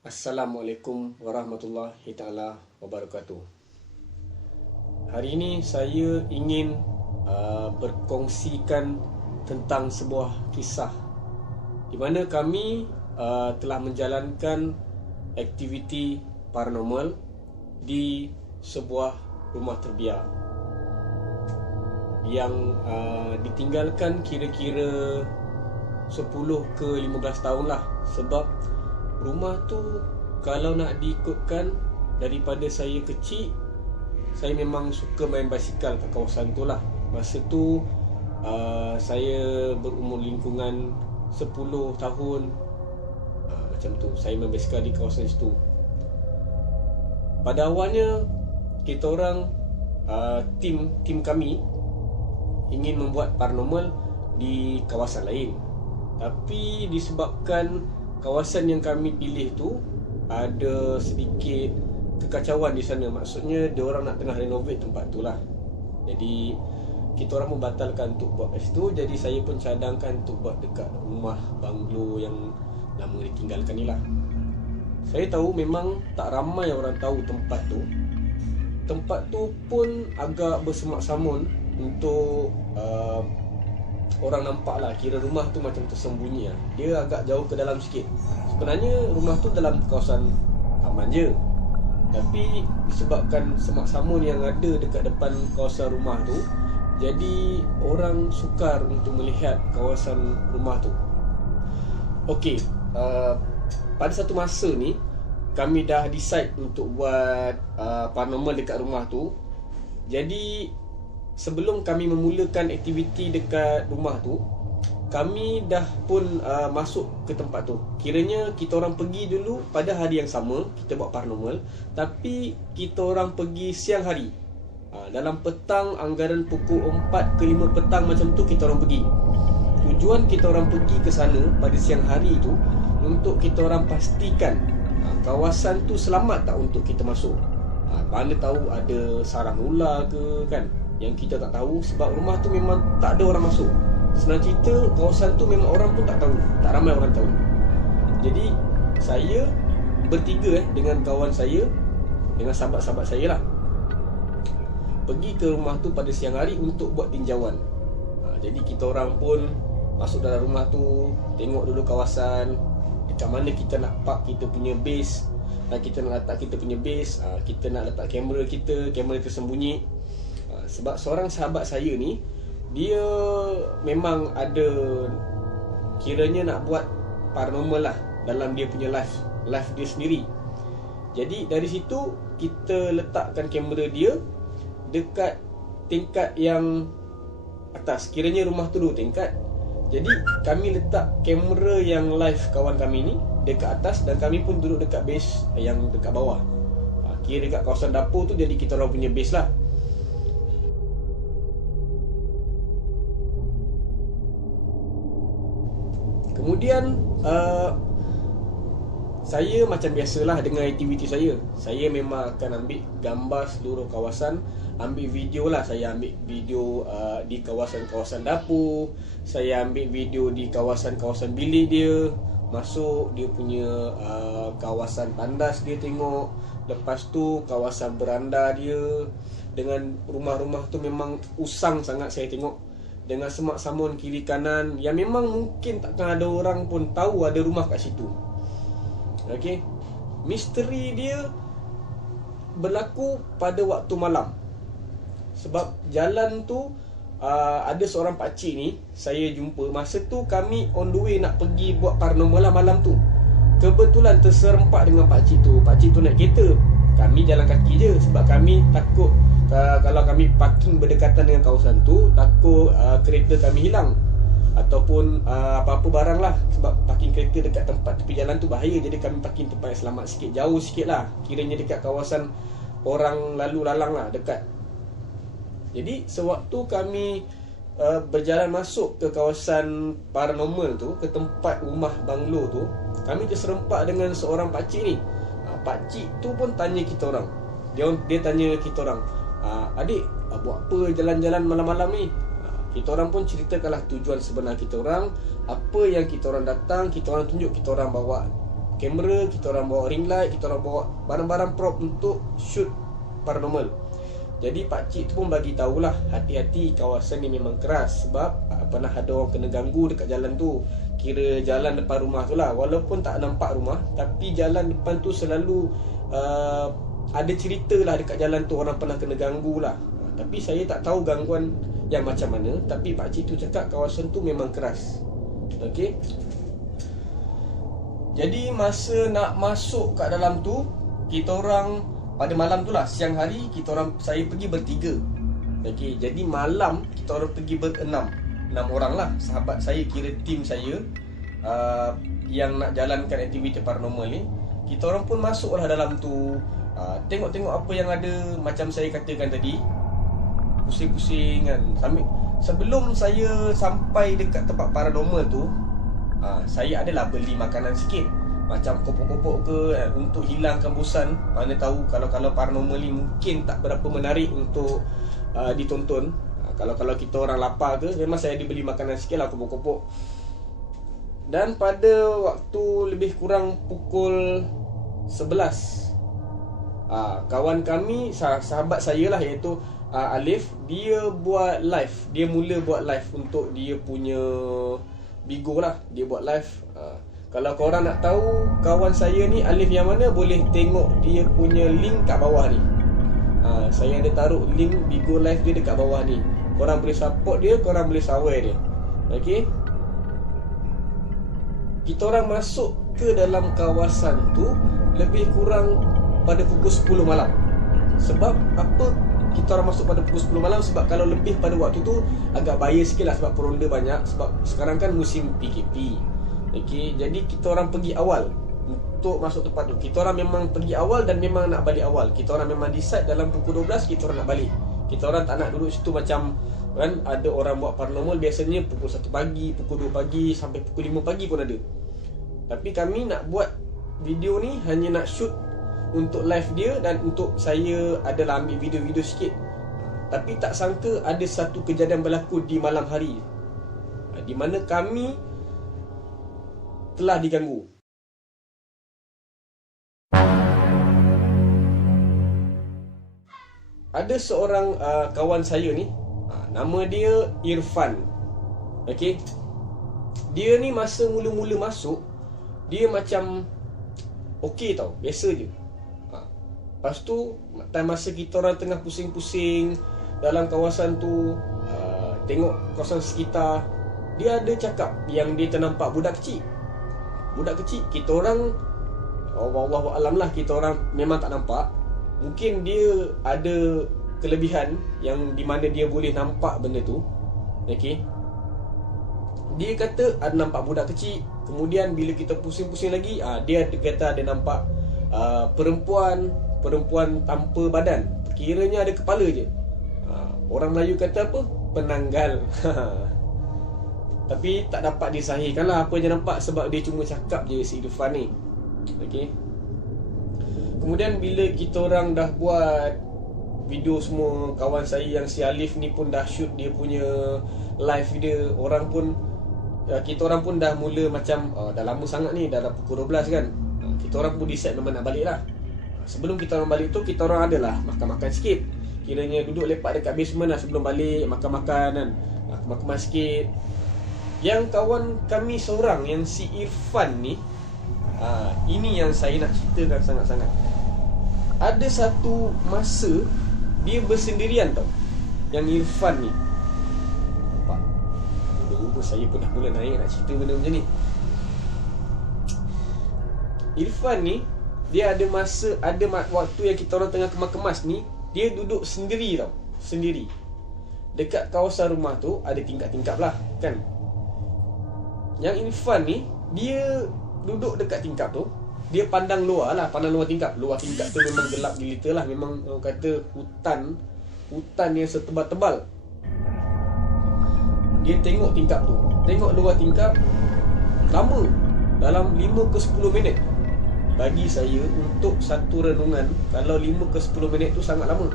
Assalamualaikum warahmatullahi taala wabarakatuh. Hari ini saya ingin berkongsikan tentang sebuah kisah di mana kami telah menjalankan aktiviti paranormal di sebuah rumah terbiar yang ditinggalkan kira-kira 10 ke 15 tahun lah. Sebab rumah tu kalau nak diikutkan daripada saya kecil, saya memang suka main basikal kat kawasan tu lah. Masa tu saya berumur lingkungan 10 tahun, macam tu saya main basikal di kawasan situ. Pada awalnya kita orang tim kami ingin membuat paranormal di kawasan lain, tapi disebabkan kawasan yang kami pilih tu ada sedikit kekacauan di sana. Maksudnya dia orang nak tengah renovate tempat tu lah. Jadi kita orang membatalkan untuk buat kat situ. Jadi saya pun cadangkan untuk buat dekat rumah banglo yang lama ditinggalkan ni lah. Saya tahu memang tak ramai orang tahu tempat tu. Tempat tu pun agak bersemak samun untuk orang nampak lah. Kira rumah tu macam tersembunyi lah. Dia agak jauh ke dalam sikit. Sebenarnya rumah tu dalam kawasan aman je, tapi disebabkan semak samun yang ada dekat depan kawasan rumah tu, jadi orang sukar untuk melihat kawasan rumah tu. Okey, pada satu masa ni kami dah decide untuk buat paranormal dekat rumah tu. Jadi sebelum kami memulakan aktiviti dekat rumah tu, kami dah pun masuk ke tempat tu. Kiranya kita orang pergi dulu pada hari yang sama, kita buat paranormal, tapi kita orang pergi siang hari. Dalam petang, anggaran pukul 4 ke 5 petang macam tu kita orang pergi. Tujuan kita orang pergi ke sana pada siang hari tu untuk kita orang pastikan kawasan tu selamat tak untuk kita masuk. Mana tahu ada sarang ular ke kan, yang kita tak tahu. Sebab rumah tu memang tak ada orang masuk. Senang cerita, kawasan tu memang orang pun tak tahu, tak ramai orang tahu. Jadi saya bertiga dengan kawan saya, dengan sahabat-sahabat saya lah, pergi ke rumah tu pada siang hari untuk buat tinjauan. Jadi kita orang pun masuk dalam rumah tu, tengok dulu kawasan, dekat mana kita nak park kita punya base, kita nak letak kita punya base, kita nak letak kamera kita, kamera tersembunyi. Sebab seorang sahabat saya ni, dia memang ada kiranya nak buat paranormal lah dalam dia punya live dia sendiri. Jadi dari situ kita letakkan kamera dia dekat tingkat yang atas. Kiranya rumah tu 2 tingkat. Jadi kami letak kamera yang live kawan kami ni dekat atas, dan kami pun duduk dekat base yang dekat bawah. Kira dekat kawasan dapur tu, jadi kita orang punya base lah. Kemudian saya macam biasalah dengan aktiviti saya. Saya memang akan ambil gambar seluruh kawasan, ambil video lah. Saya ambil video di kawasan-kawasan dapur, saya ambil video di kawasan-kawasan bilik dia, masuk dia punya kawasan tandas dia tengok. Lepas tu kawasan beranda dia, dengan rumah-rumah tu memang usang sangat saya tengok, dengan semak samun kiri kanan yang memang mungkin takkan ada orang pun tahu ada rumah kat situ. Okey, misteri dia berlaku pada waktu malam. Sebab jalan tu ada seorang pakcik ni saya jumpa. Masa tu kami on the way nak pergi buat paranormal lah malam tu. Kebetulan terserempak dengan pakcik tu. Pakcik tu naik kereta, kami jalan kaki je. Sebab kami takut kalau kami parking berdekatan dengan kawasan tu, takut kereta kami hilang ataupun apa-apa barang lah. Sebab parking kereta dekat tempat tepi jalan tu bahaya. Jadi kami parking tempat yang selamat sikit, jauh sikit lah, kiranya dekat kawasan orang lalu lalang lah, dekat. Jadi sewaktu kami berjalan masuk ke kawasan paranormal tu, ke tempat rumah banglo tu, kami terserempak dengan seorang pakcik ni. Pakcik tu pun tanya kita orang. Dia tanya kita orang, adik, buat apa jalan-jalan malam-malam ni? Kita orang pun ceritakanlah tujuan sebenar kita orang, apa yang kita orang datang. Kita orang tunjuk kita orang bawa kamera, kita orang bawa ring light, kita orang bawa barang-barang prop untuk shoot paranormal. Jadi pakcik tu pun bagi tahulah, hati-hati, kawasan ni memang keras. Sebab pernah ada orang kena ganggu dekat jalan tu. Kira jalan depan rumah tu lah, walaupun tak nampak rumah, tapi jalan depan tu selalu ada cerita lah dekat jalan tu orang pernah kena ganggu lah. Tapi saya tak tahu gangguan yang macam mana, tapi pakcik tu cakap kawasan tu memang keras. Okey. Jadi masa nak masuk kat dalam tu, kita orang pada malam tu lah, siang hari saya pergi bertiga. Okey, jadi malam kita orang pergi berenam. 6 orang lah, sahabat saya, kira tim saya yang nak jalankan aktiviti paranormal ni. Kita orang pun masuklah dalam tu, tengok-tengok apa yang ada. Macam saya katakan tadi, pusing-pusing kan. Sebelum saya sampai dekat tempat paranormal tu, saya adalah beli makanan sikit, macam kopok-kopok ke, untuk hilangkan bosan. Mana tahu kalau paranormal ni mungkin tak berapa menarik untuk ditonton. Kalau kita orang lapar ke, memang saya dibeli makanan sikit lah, kopok-kopok. Dan pada waktu lebih kurang pukul 11, kawan kami, sahabat saya lah, iaitu Alif, dia buat live. Dia mula buat live untuk dia punya Bigo lah. Dia buat live. Kalau korang nak tahu kawan saya ni Alif yang mana, boleh tengok dia punya link kat bawah ni. Saya ada taruh link Bigo live dia dekat bawah ni. Korang boleh support dia, korang boleh sawai dia. Okey. Kita orang masuk ke dalam kawasan tu lebih kurang pada pukul 10 malam. Sebab apa kita orang masuk pada pukul 10 malam? Sebab kalau lebih pada waktu tu agak bahaya sikit lah, sebab peronda banyak. Sebab sekarang kan musim PKP. Okey, jadi kita orang pergi awal untuk masuk tempat tu. Kita orang memang pergi awal dan memang nak balik awal. Kita orang memang decide dalam pukul 12 kita orang nak balik. Kita orang tak nak duduk situ macam kan ada orang buat paranormal biasanya pukul 1 pagi, pukul 2 pagi sampai pukul 5 pagi pun ada. Tapi kami nak buat video ni hanya nak shoot untuk live dia, dan untuk saya adalah ambil video-video sikit. Tapi tak sangka ada satu kejadian berlaku di malam hari, di mana kami telah diganggu. Ada seorang kawan saya ni, nama dia Irfan. Okey. Dia ni masa mula-mula masuk, dia macam okey tau, biasa je. Lepas tu time masa kita orang tengah pusing-pusing dalam kawasan tu, tengok kawasan sekitar, dia ada cakap yang dia ternampak budak kecil. Budak kecil, kita orang wallahu alam lah, kita orang memang tak nampak. Mungkin dia ada kelebihan yang di mana dia boleh nampak benda tu. Okey. Dia kata ada nampak budak kecil. Kemudian bila kita pusing-pusing lagi, dia kata ada nampak perempuan tanpa badan, kiranya ada kepala je. Orang Melayu kata apa? Penanggal. Tapi tak dapat disahihkan lah apa yang nampak, sebab dia cuma cakap je si Irfan ni. Okey. Kemudian bila kita orang dah buat video semua, kawan saya yang si Alif ni pun dah shoot dia punya live dia. Kita orang pun dah mula macam dah lama sangat ni, dah pukul 12 kan. Kita orang pun decide memang nak balik lah. Sebelum kita orang balik tu, kita orang adalah makan-makan sikit. Kiranya duduk lepak dekat basement lah sebelum balik, makan-makan kan, makan sikit. Yang kawan kami seorang, yang si Irfan ni, ini yang saya nak ceritakan sangat-sangat. Ada satu masa dia bersendirian tau, yang Irfan ni. Nampak? Mula-mula saya pun dah mula naik nak cerita benda macam ni. Irfan ni, dia ada waktu yang kita orang tengah kemas-kemas ni, dia duduk sendiri tau. Sendiri. Dekat kawasan rumah tu ada tingkap-tingkap lah kan. Yang Irfan ni, dia duduk dekat tingkap tu, dia pandang luar lah, pandang luar tingkap. Luar tingkap tu memang gelap gilita lah. Memang orang kata hutan yang setebal-tebal. Dia tengok tingkap tu, tengok luar tingkap. Lama, dalam 5 ke 10 minit. Bagi saya, untuk satu renungan, kalau 5 ke 10 minit tu sangat lama.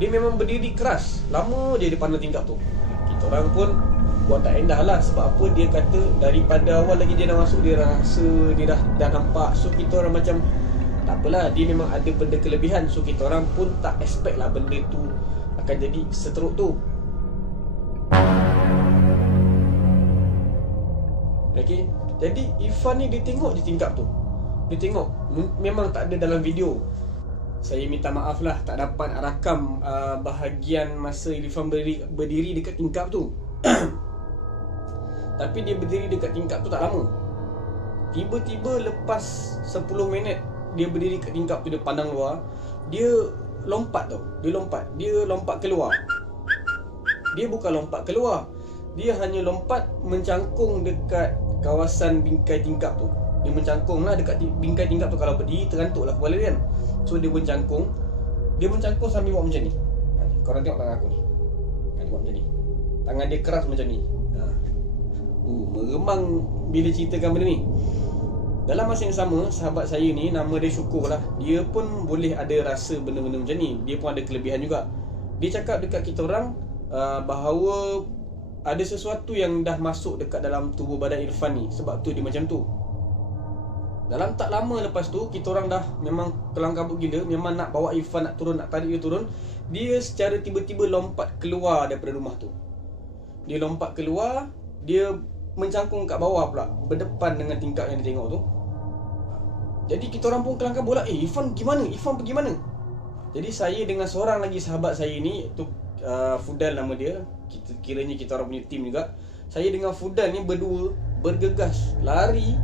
Dia memang berdiri keras, lama je dia pandang tingkap tu. Kita orang pun buat tak endah lah. Sebab apa, dia kata daripada awal lagi dia dah masuk, dia rasa dia dah nampak. So kita orang macam tak apalah, dia memang ada benda kelebihan. So kita orang pun tak expect lah benda tu akan jadi seteruk tu. Okay, jadi Irfan ni dia tengok je tingkap tu. Dia tengok, memang tak ada dalam video. Saya minta maaf lah, tak dapat rakam bahagian masa Irfan berdiri dekat tingkap tu. Tapi dia berdiri dekat tingkap tu tak lama. Tiba-tiba lepas 10 minit dia berdiri kat tingkap tu, dia pandang luar. Dia lompat tau. Dia lompat keluar. Dia bukan lompat keluar, dia hanya lompat mencangkung dekat kawasan bingkai tingkap tu. Dia mencangkung lah dekat bingkai tingkap tu. Kalau berdiri terantuk lah kepala dia kan. So dia mencangkung sambil buat macam ni. Korang tengok tangan aku ni. Dia buat macam ni. Tangan dia keras macam ni. Meremang bila ceritakan benda ni. Dalam masa yang sama, sahabat saya ni, nama dia Syukur lah, dia pun boleh ada rasa benda-benda macam ni. Dia pun ada kelebihan juga. Dia cakap dekat kita orang bahawa ada sesuatu yang dah masuk dekat dalam tubuh badan Irfan ni. Sebab tu dia macam tu. Dalam tak lama lepas tu, kita orang dah memang kelang kabut gila. Memang nak bawa Irfan, nak turun, nak tarik dia turun. Dia secara tiba-tiba lompat keluar daripada rumah tu. Dia lompat keluar, dia mencangkung kat bawah pula, berdepan dengan tingkap yang dia tengok tu. Jadi kita orang pun kelang kabut lah. Irfan pergi mana? Irfan pergi mana? Jadi saya dengan seorang lagi sahabat saya ni, tu Fudal nama dia. Kiranya kita orang punya tim juga. Saya dengan Fudal ni berdua bergegas lari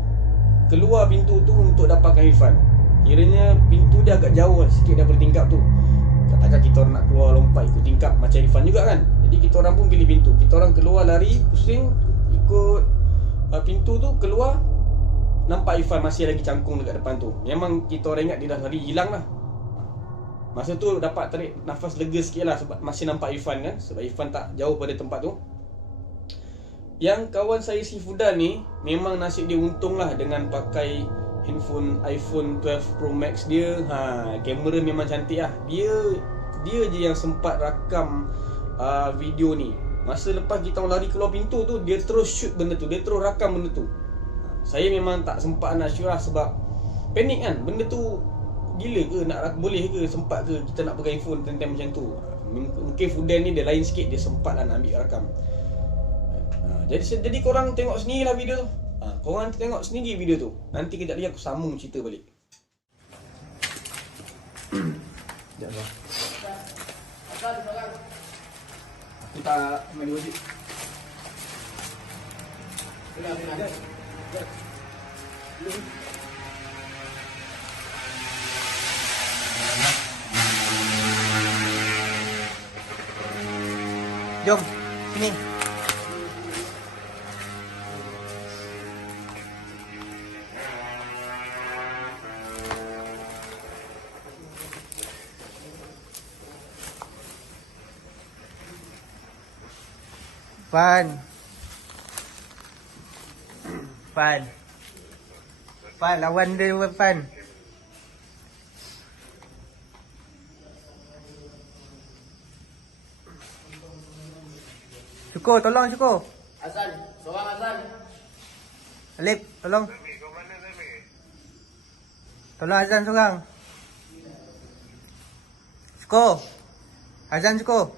keluar pintu tu untuk dapatkan Irfan. Kiranya pintu dia agak jauh sikit daripada tingkap tu. Katakan kita orang nak keluar lompat ikut tingkap macam Irfan juga kan. Jadi kita orang pun pilih pintu. Kita orang keluar lari pusing ikut pintu tu, keluar nampak Irfan masih lagi cangkung dekat depan tu. Memang kita orang ingat dia dah lari hilang lah. Masa tu dapat tarik nafas lega sikit lah sebab masih nampak Irfan kan. Sebab Irfan tak jauh pada tempat tu. Yang kawan saya si Fudal ni, memang nasib dia untung lah dengan pakai handphone iPhone 12 Pro Max dia. Kamera memang cantik lah. Dia je yang sempat rakam video ni. Masa lepas kita orang lari keluar pintu tu, dia terus shoot benda tu, dia terus rakam benda tu. Saya memang tak sempat nak shoot lah sebab panik kan. Benda tu gila ke, boleh ke, sempat ke kita nak pegang handphone time macam tu. Mungkin Fudal ni dia lain sikit, dia sempat lah nak ambil rakam. Jadi korang tengok sendiri lah video tu. Korang tengok sendiri video tu. Nanti kejap lagi aku sambung cerita balik. Sekejap lah. Aku tak mandi wajib. Jom, sini. Fan, lawan dia Fan. Syukur, tolong Syukur. Azan, seorang Azan. Alip, tolong. Tolong Azan seorang. Syukur. Azan Syukur.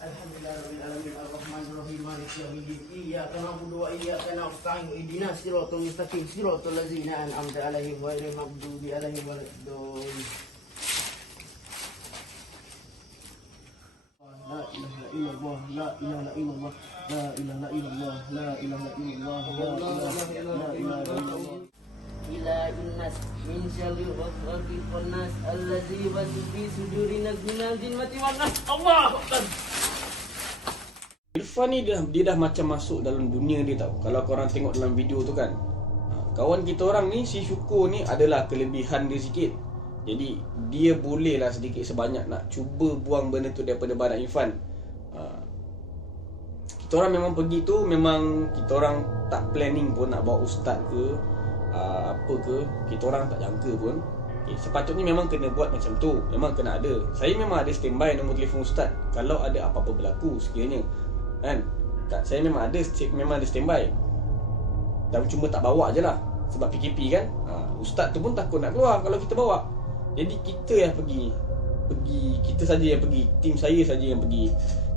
Alhamdulillahirabbil arrahmanirrahim maliki yaumiddin iyyaka na'budu wa iyyaka nasta'in ihdinas siratal mustaqim siratal ladzina an'amta 'alaihim ghairil maghdubi 'alaihim waladdallin. La ilaha illallah, la ilaha illallah, la ilaha illallah, la ilaha illallah, la ilaha illallah. Ila innas min syarril waswasil khannas allazi yuwaswisu fi sudurin nas minal jinnati wan nas. Allahu akbar. Irfan ni dia dah macam masuk dalam dunia dia tau. Kalau korang tengok dalam video tu kan, kawan kita orang ni, si Syukur ni adalah kelebihan dia sikit. Jadi dia boleh lah sedikit sebanyak nak cuba buang benda tu daripada badan Irfan. Kita orang memang pergi tu, memang kita orang tak planning pun nak bawa ustaz ke, apa ke, kita orang tak jangka pun. Sepatutnya memang kena buat macam tu, memang kena ada. Saya memang ada standby nombor telefon ustaz kalau ada apa-apa berlaku sekiranya, kan. Saya memang ada standby. Dan cuma tak bawa je lah sebab PKP kan. Ustaz tu pun takut nak keluar kalau kita bawa. Jadi kita yang pergi, kita saja yang pergi, tim saya saja yang pergi.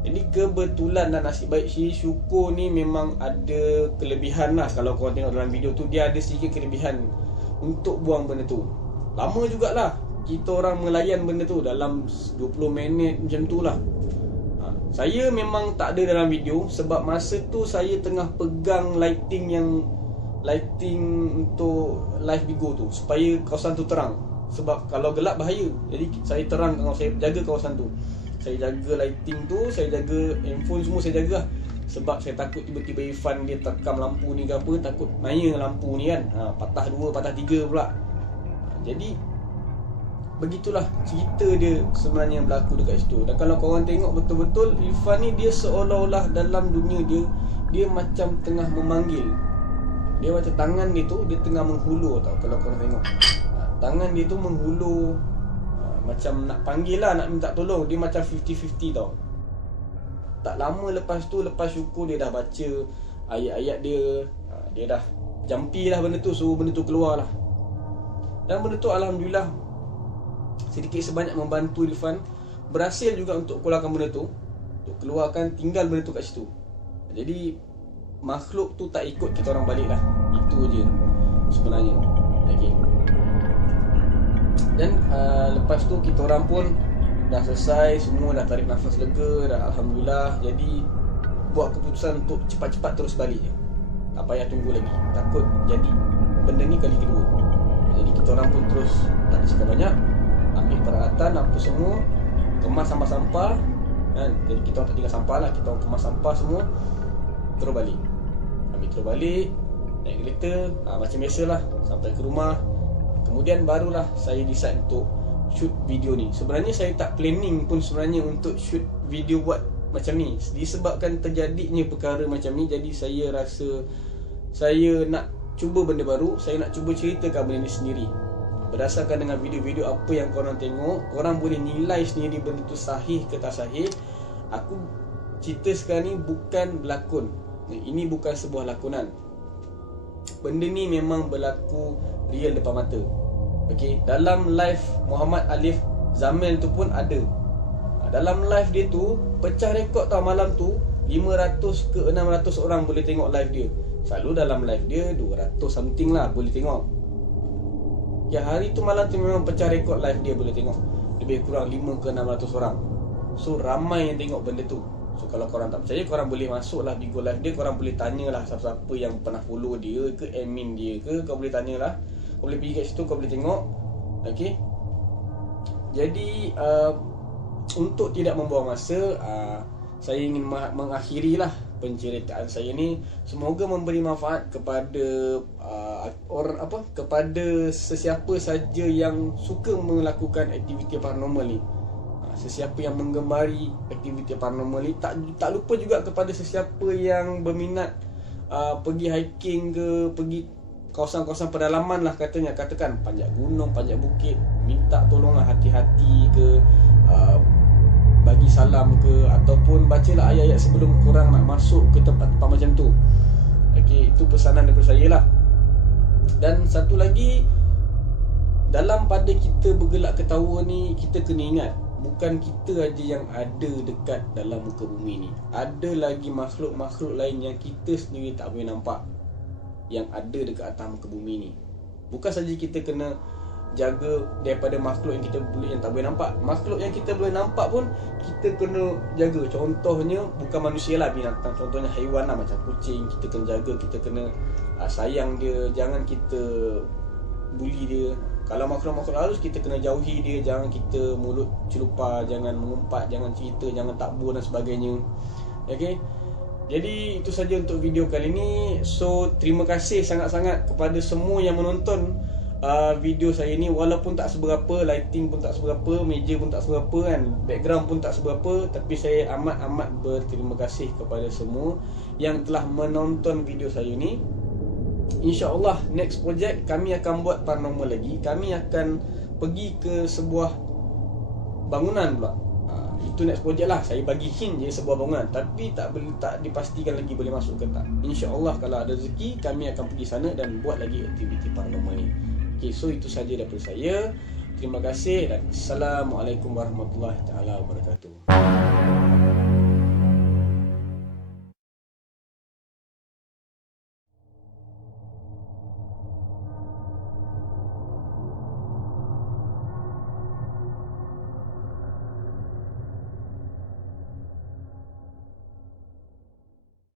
Jadi kebetulan dan nasib baik sih, syukur ni memang ada kelebihan lah. Kalau korang tengok dalam video tu, dia ada sedikit kelebihan untuk buang benda tu. Lama jugalah kita orang melayan benda tu, dalam 20 minit macam tu lah. Saya memang tak ada dalam video sebab masa tu saya tengah pegang lighting untuk live Bigo tu, supaya kawasan tu terang. Sebab kalau gelap bahaya. Jadi saya terang, saya jaga kawasan tu. Saya jaga lighting tu, saya jaga handphone semua, saya jaga lah. Sebab saya takut tiba-tiba Irfan dia terkam lampu ni ke apa, takut naya lampu ni kan. Patah 2, patah 3 pula. Jadi begitulah cerita dia sebenarnya yang berlaku dekat situ. Dan kalau korang tengok betul-betul, Irfan ni dia seolah-olah dalam dunia dia macam tengah memanggil. Dia macam tangan dia tu, dia tengah menghulur tau. Kalau korang tengok, tangan dia tu menghulur, macam nak panggil lah, nak minta tolong. Dia macam 50-50 tau. Tak lama lepas tu, lepas syukur dia dah baca ayat-ayat dia, dia dah jampi lah benda tu, suruh benda tu keluar lah. Dan benda tu alhamdulillah sedikit sebanyak membantu Irfan. Berhasil juga untuk keluarkan benda tu, untuk keluarkan, tinggal benda tu kat situ. Jadi makhluk tu tak ikut kita orang balik lah. Itu je sebenarnya. Okay. Dan lepas tu kita orang pun dah selesai, semua dah tarik nafas lega, dah alhamdulillah. Jadi buat keputusan untuk cepat-cepat terus balik je. Tak payah tunggu lagi, takut jadi benda ni kali kedua. Jadi kita orang pun terus tak ada cakap banyak, ambil peralatan apa semua, kemas sampah-sampah kan. Jadi kita orang tak tinggal sampah lah, kita orang kemas sampah semua, terus balik. Ambil terus balik, naik kereta, macam biasalah sampai ke rumah. Kemudian barulah saya decide untuk shoot video ni. Sebenarnya saya tak planning pun sebenarnya untuk shoot video buat macam ni. Disebabkan terjadinya perkara macam ni, jadi saya rasa saya nak cuba benda baru. Saya nak cuba ceritakan benda ni sendiri. Berdasarkan dengan video-video apa yang korang tengok, korang boleh nilai sendiri benda tu sahih ke tak sahih. Aku cerita sekarang ni bukan berlakon. Ini bukan sebuah lakonan. Benda ni memang berlaku real depan mata. Okay, dalam live Muhammad Alif Zamel tu pun ada. Dalam live dia tu pecah rekod tau malam tu. 500 ke 600 orang boleh tengok live dia. Selalu dalam live dia 200 something lah boleh tengok. Ya, hari tu malam tu memang pecah rekod live dia boleh tengok. Lebih kurang 5 ke 600 orang. So ramai yang tengok benda tu. So kalau korang tak percaya, korang boleh masuk lah Bigo live dia. Korang boleh tanyalah siapa-siapa yang pernah follow dia ke, admin dia ke. Kau boleh tanyalah. Kau boleh pergi kat situ, kau boleh tengok. Okay. Jadi untuk tidak membuang masa, saya ingin mengakhiri lah penceritaan saya ni. Semoga memberi manfaat kepada kepada sesiapa saja yang suka melakukan aktiviti paranormal ni. Sesiapa yang menggemari aktiviti paranormal ni, tak lupa juga kepada sesiapa yang berminat pergi hiking ke, pergi kawasan-kawasan pedalaman lah katanya, katakan panjat gunung, panjat bukit, minta tolonglah hati-hati ke, bagi salam ke, ataupun bacalah ayat-ayat sebelum korang nak masuk ke tempat-tempat macam tu. Okey, itu pesanan daripada saya lah. Dan satu lagi, dalam pada kita bergelak ketawa ni, kita kena ingat, bukan kita aja yang ada dekat dalam muka bumi ni. Ada lagi makhluk-makhluk lain yang kita sendiri tak boleh nampak, yang ada dekat atas muka bumi ni. Bukan saja kita kena jaga daripada makhluk yang tak boleh nampak. Makhluk yang kita boleh nampak pun kita kena jaga. Contohnya bukan manusia lah, binatang. Contohnya haiwan lah, macam kucing. Kita kena jaga, kita kena sayang dia. Jangan kita bully dia. Kalau makhluk-makhluk halus, kita kena jauhi dia. Jangan kita mulut celupar, jangan mengumpat, jangan cerita, jangan takbur dan sebagainya. Okay. Jadi itu saja untuk video kali ni. So terima kasih sangat-sangat kepada semua yang menonton video saya ni. Walaupun tak seberapa, lighting pun tak seberapa, meja pun tak seberapa kan, background pun tak seberapa, tapi saya amat-amat berterima kasih kepada semua yang telah menonton video saya ni. InsyaAllah next project kami akan buat paranormal lagi. Kami akan pergi ke sebuah bangunan pula. Itu next project lah. Saya bagi hint je sebuah bangunan, tapi tak dipastikan lagi boleh masuk ke tak. InsyaAllah kalau ada rezeki kami akan pergi sana dan buat lagi aktiviti paranormal ni. Okay, so itu saja daripada saya. Terima kasih dan Assalamualaikum warahmatullahi taala wabarakatuh.